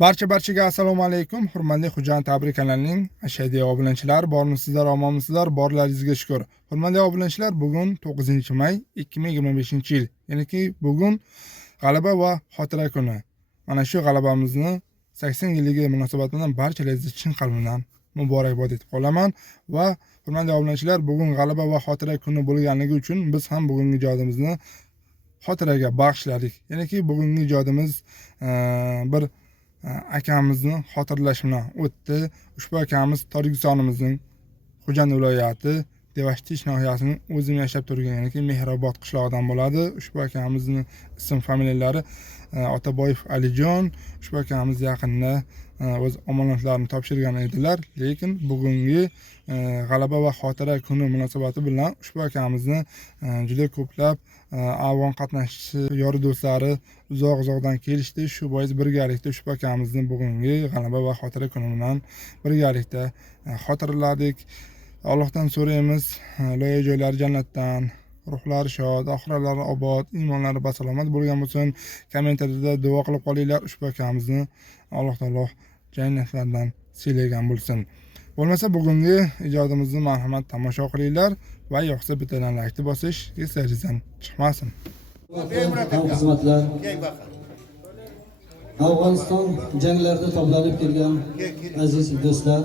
Barchaga assalomu alaykum. Hurmatli Xo'jayin Tabrik kanalining ashaddiy obunachilar, bormisizlar, omonmisizlar, borlaringizga shukr. Hurmatli obunachilar, bugun 9-may 2025-yil. Ya'niki bugun g'alaba va xotira kuni. Mana shu g'alabamizni 80 yilligi munosabati bilan barchalaringizni chin qalbimdan muborakbod etib qolaman va hurmatli obunachilar, bugun g'alaba va xotira kuni bo'lganligi uchun biz ham bugungi ijodimizni xotiraga bag'ishladik. Ya'niki bugungi ijodimiz bir akamizni xotirlash bilan o'tdi. Ushbu akamiz Tojikistonimizning Xo'jand viloyati Devashtish nohiyasining o'zim yashab turgan, ya'niki Mehrobod qishlog'idan bo'ladi. Ushbu akamizning ism familiyalari Otaboyev Alijon. Ushbu akamiz yaqinda o'z omonatlarini topshirgan edilar, lekin bugungi g'alaba va xotira kuni munosabati bilan ushbu akamizni juda ko'plab afg'on qatnashchi yori do'stlari uzoq-uzoqdan kelishdi. Shu bois birgalikda ushbu akamizni bugungi g'alaba va xotira kuni bilan birgalikda xotirladik. Allohdan so'raymiz, loyiha joylari jannatdan, ruhlari shod, oxiratlari obod, iymonlari basalomat bo'lgan bo'lsin. Kommentariyada duo qilib qolinglar, ushbu akamizni Alloh taolo jannatlardan siylagan bo'lsin. Bo'lmasa bugungi ijodimizni marhamat tomosha qilinglar va yoqsa bittadan like bosish eslaringizdan chiqmasin. Xizmatlar Afg'oniston janglarida toplanib kelgan aziz do'stlar,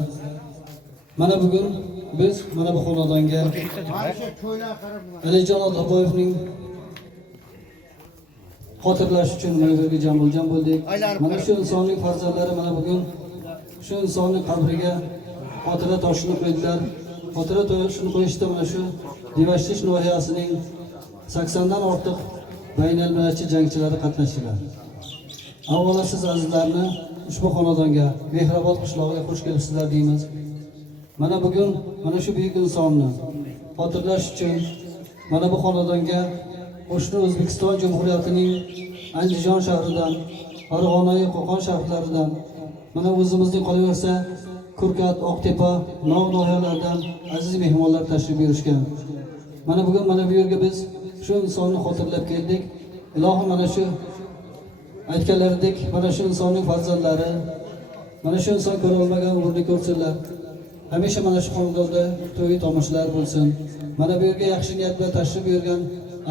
mana bugun biz mana bu xonadonga Alijon Otaboyevning xotirlash uchun mana bu yerga jam bo'ldik. Mana shu insonning farzandlari mana bugun shu insonning qabriga xotira toshini qo'ydilar. Xotira toshini qo'yishda mana shu Devashtish nohiyasining 80 dan ortiq baynalmillatchi jangchilari qatnashdilar. Avvalo siz azizlarni ushbu xonadonga, Mehrobod qishlog'iga xush kelibsizlar deymiz. Mana bugun mana shu buyuk insonni xotirlash uchun mana bu xonadonga qo'shni O'zbekiston Jumhuriyatining Andijon shahridan, Farg'ona, Qo'qon shaharlaridan, mana o'zimizning qolaversa Kurkat, Oqtepa, Nov noyalaridan aziz mehmonlar tashrif buyurishgan. Mana bugun mana bu yerga biz shu insonni xotirlab keldik. Ilohim mana shu aytganlaridek mana shu insonning farzandlari, mana shu inson ko'ra olmagan umrni ko'rsinlar. Hamisha mana shu xonadonda to'y tomoshalar bo'lsin. Mana bu yerga yaxshi niyat bilan tashrif buyurgan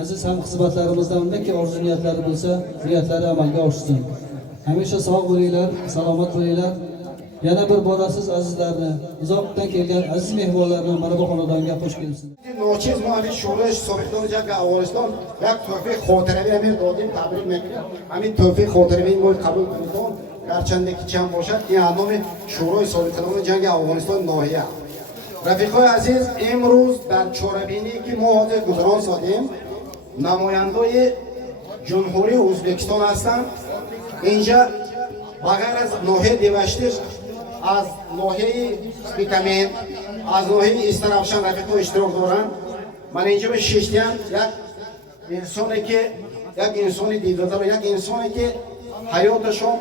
aziz hamxizmatlarimizdan nima orzu niyatlari bo'lsa, niyatlari amalga oshsin. Hamisha sog' bo'linglar, salomat bo'linglar. Yana bir bora siz azizlarni, uzoqdan kelgan aziz mehmonlarni mana bu xonadonga xush kelibsizlar. Nochiz ma'lum sho'rish sobiqdan janga Afg'oniston yak tawfiq xotiraviy hamon dodim tabrik میکنم. همین توفیق خاطراviy ما قبول کنید. گرچند که کم باشد این اعلام شورای سابقان جنگ افغانستان ناحیه. رفیقای عزیز، امروز در چهاربینی که ما حاضر گذران سادیم نمایندای جمهوری ازبکستان هستند. اینجا بغیر از ناحیه دیوشتیش از ناحیه سپیکامین از ناحیه استرافشان رفیقای اشتراک دارند. من اینجا به ششتیم یک انسانی که یک انسانی دیدار یک انسانی که حیاتشون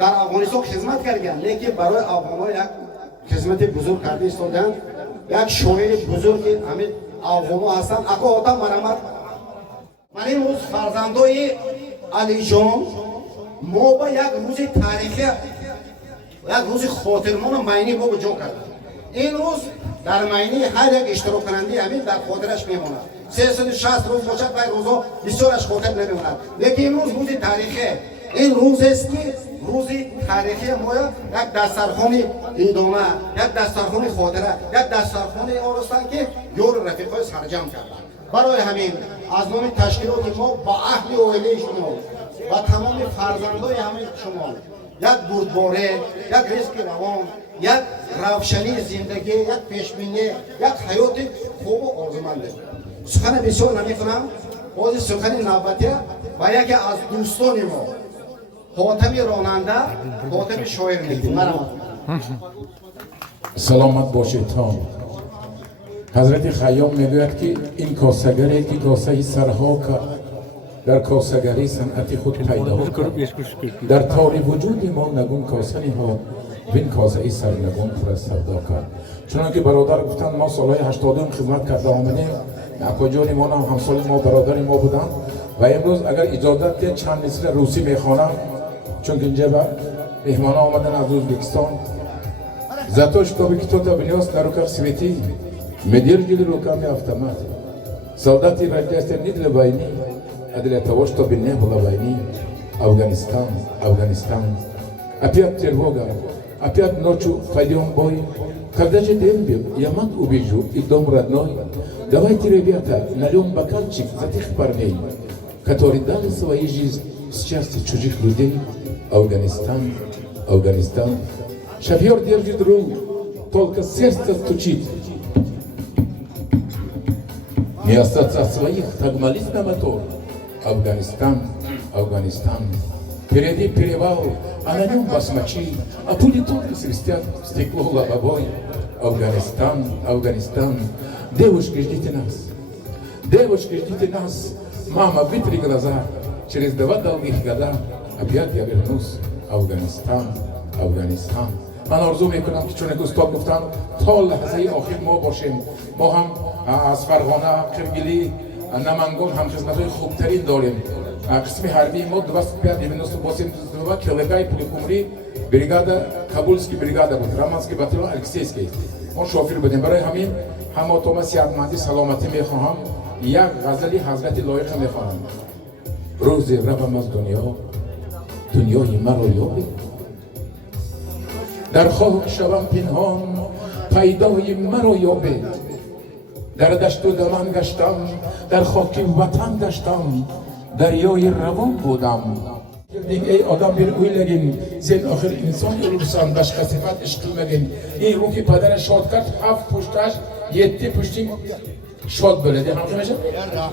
در افغانستان خدمت کردن، لیکن برای افغان‌ها یک خدمت بزرگ کرده ایستادند. یک شاعر بزرگ همین افغان‌ها هستند. اکو آتا مرامت من این روز فرزندای علی جان ما با یک روز تاریخی یک روز خاطرمان معنی با جا کردیم. این روز در معنی هر یک اشتراک کننده همین در خاطرش میماند. 360 روز باشد و روزا بسیارش خاطر نمیماند. لیکن این روز روز تاریخی، این روز است که روزی تاریخی ما یک دسترخوان ایدامه، یک دسترخوان خاطره، یک دسترخوان آرستان که یور رفیقای سرجم کردند. برای همین از نام تشکیلات ما با اهل و عائله شما و تمام فرزندای همه شما یک بردباره، یک رزق روان، یک روشنی زندگی، یک پیشبینی، یک حیات خوب و آرزومند. سخن بسیار نمی‌کنم. باز سخن نوبتی و یکی از دوستان ما حاتم راننده، حاتم شاعر میگم. سلامت باشید تا حضرت خیام میگوید که این کاسگری که کاسه سرها که در کاسگری صنعت خود پیدا کرد در تار وجود ما نگون کاسنی ها وین کاسه سر نگون پر سودا کرد. چنانکه برادر گفتن ما سالهای 80 خدمت کرده آمدیم. اکاجان ما هم همسال ما برادر ما بودن و امروز اگر اجازت ده چند نسل روسی میخوانم چون اینجا mehmona omadan az O'zbekiston. За то, чтобы кто-то внес на руках цветы, мы держали руками автомат. Солдаты рождаются не для войны, а для того, чтобы не было войны. Афганистан, Афганистан. Опять тревога, опять ночью пойдем в бой. Когда же дембим, я мать убежу и дом родной. Давайте, ребята, нальем бокальчик за тех парней, которые дали свою жизнь с счастья чужих людей. Афганистан, Афганистан. Шофер держит руль, только сердце стучит. Не остаться от своих, так молись на мотор. Афганистан, Афганистан. Впереди перевал, а на нем басмачи, а пули только свистят в стекло лобовой. Афганистан, Афганистан. Девушки, ждите нас. Девушки, ждите нас. Мама, вытри глаза. Через 2 долгих года опять я вернусь. Афганистан, Афганистан. من آرزو میکنم که چون استاد گفتن تا لحظه آخر ما باشیم. ما هم از فرغانه، قرگلی، نمنگان هم خدمت‌های خوبترین داریم. قسم حربی ما 2598 کلگای پلیکومری بریگادا کابلسکی بریگادا بود. رامانسکی باتالون الکسیسکی. ما شوفیر بودیم. برای همین هم تو صحتمندی سلامتی میخواهم. یک غزلی حضرت لایق میخواهم. روز روم از دنیای مرا یابی. در خاک شوم پنهان پیدای مرا یابید. در دشت و دمن گشتم، در خاک وطن گشتم، دریای روان بودم. ey odam bir o'ylagin, sen oxir inson bo'libsan, boshqa sifat ish qilmagin. Ey ruhi padar shodkat 7 pushtash 7 pushting shod bo'ladi. Hamshimashim?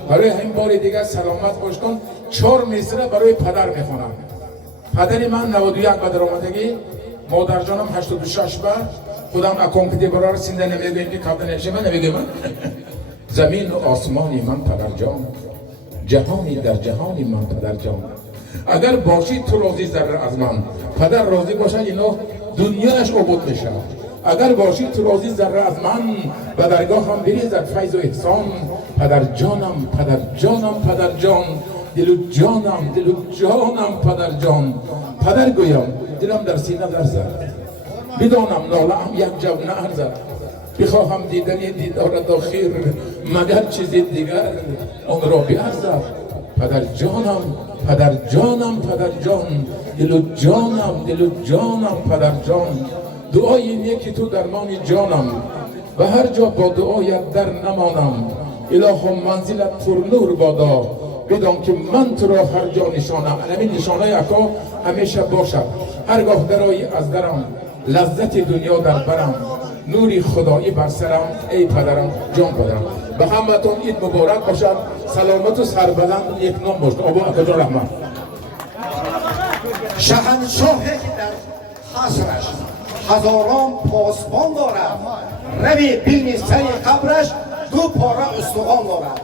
برای همین بار دیگه سلامت باش کن. 4 مصرع برای پدر میخونم. پدر من 91 به درآمدگی، مادر جانم 86 به، خودم اکانکتی برار سینده نمیگم که کابل نمیشه من نمیگم. زمین و آسمانی من پدر جان، جهانی در جهانی من پدر جان. اگر باشی تو راضی ذره از من، پدر راضی باشه اینا دنیاش عبود میشه. اگر باشی تو راضی ذره از من، به درگاه هم بریزد فیض و احسان. پدر جانم، پدر جانم، پدر جان، دل و جانم، دل و جانم پدر جان. پدر گویم دلم در سینه درزد، بدانم ناله‌ام یک جو نارزد. بخواهم دیدنی دیدارت آخر، مگر چیزی دیگر آن را بیارزد. پدر جانم، پدر جانم، پدر جان، دل و جانم، دل و جانم پدر جان. دعای نیکی تو درمان جانم، و هر جا با دعایت در نمانم. الهی منزلت پر نور بادا، بدان که من تو را هر جا نشانم. همین نشانه اکا همیشه باشد. هرگاه درایی از درم، لذت دنیا در برم، نوری خدایی بر سرم. ای پدرم، جان پدرم. به همتون عید مبارک باشد. سلامت و سربلند یک نام باشد. آبا اکا رحمت. شهنشاهی که در حصرش هزاران پاسبان دارد، روی بینی سر قبرش 2 پاره استخوان دارد.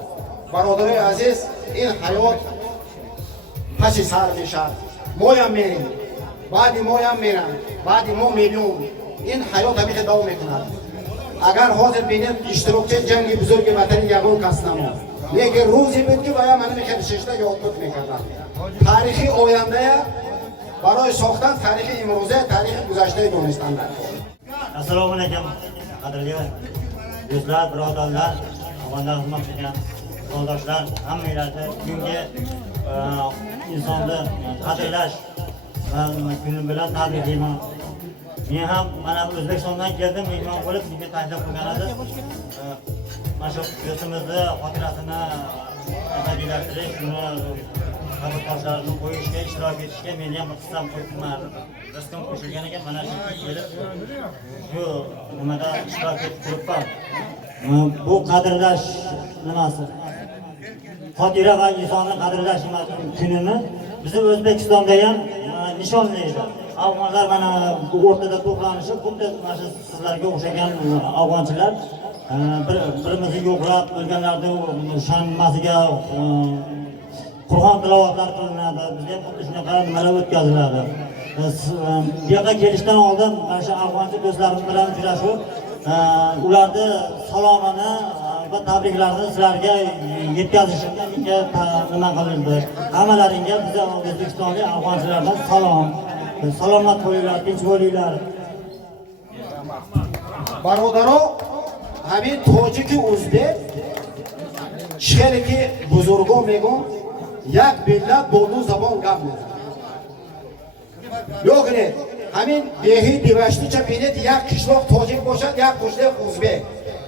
برادرای عزیز، این حیات پس سر میشد. ما هم میریم، بعد ما هم میرم، بعد ما میلیون. این حیات همیشه دوام میکند. اگر حاضر بینید اشتراکچی جنگ بزرگ وطن یگان کس نما، لیکن روزی بود که باید من میخواد ششته یاد میکردم. تاریخی آینده برای ساختن تاریخ امروزه، تاریخ گذشته دانستن. Assalomu alaykum qadrli do'stlar, birodarlar, avvaldan xizmat qilgan yoldoshlar, hammanglarni bugungi insonni qadrlash kuni bilan tabriklayman. Men ham mana O'zbekistondan keldim, mehmon bo'lib bizga taklif qilgan edi. Mana shu yurtimizni xotirasini abadiylashtirish, shuni qabrtoshlarini qo'yishga, ishtirok etishga meni ham hissam qo'yibman. Rizqim qo'shilgan ekan, mana shu kelib shu nimada ishtirok etib turibman. Bu qadrlash nimasi? Xotira va insonni qadrlash kunini biz O'zbekistonda ham nishonlaydi. Afg'onlar mana bu o'rtada to'planishib, xuddi mana shu sizlarga o'xshagan afg'onchilar birimizni yo'qlab o'lganlarni shanmasiga Qur'on tilovatlar qilinadi. Bizda ham xuddi shunaqa nimalar o'tkaziladi. Bu yerga kelishdan oldin mana shu afg'onchi do'stlarimiz bilan uchrashib, ularni salomini va tabriklarini sizlarga yetkazishga nima qilindi. Hammalaringga biz O'zbekistonlik afg'onchilardan salom. salomat bo'linglar, tinch bo'linglar. برادرها همین تاجیک ازبک شهری که بزرگا میگن یک ملت با دو زبان گپ میزنن. یا کنید همین دهی دیوشتی چه بینید یک قشلاق تاجیک باشد یک قشلاق ازبک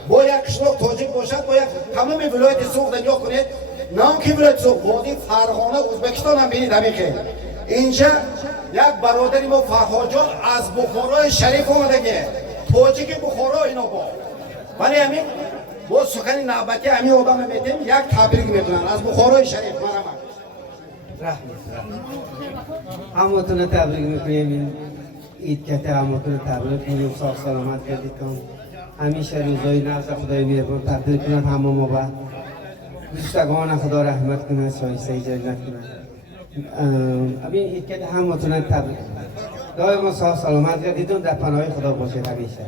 با یک قشلاق تاجیک باشد با یک تمام ولایت سوق دنیا کنید نام که ولایت سوق وادی فرغانه ازبکستان هم بینید همین که اینجا یک برادری ما فرهاد جان از بخارای شریف آمدگه تاجیک بخارا اینا با ولی همین با سخن نوبتی همین آدم میتیم یک تبریک میکنن از بخارای شریف مرحبا همتون تبریک میکنیم این عید کته همتون تبریک میکنیم صاف سلامت کردیتون همیشه روزای نفس خدای مهربان تبدیل کنند همه ما با دوستگان خدا رحمت کنند شایسته جنت کنند همین عید کته همتون تبریک دائما صاف سلامت کردیتون در پناه خدا باشید همیشه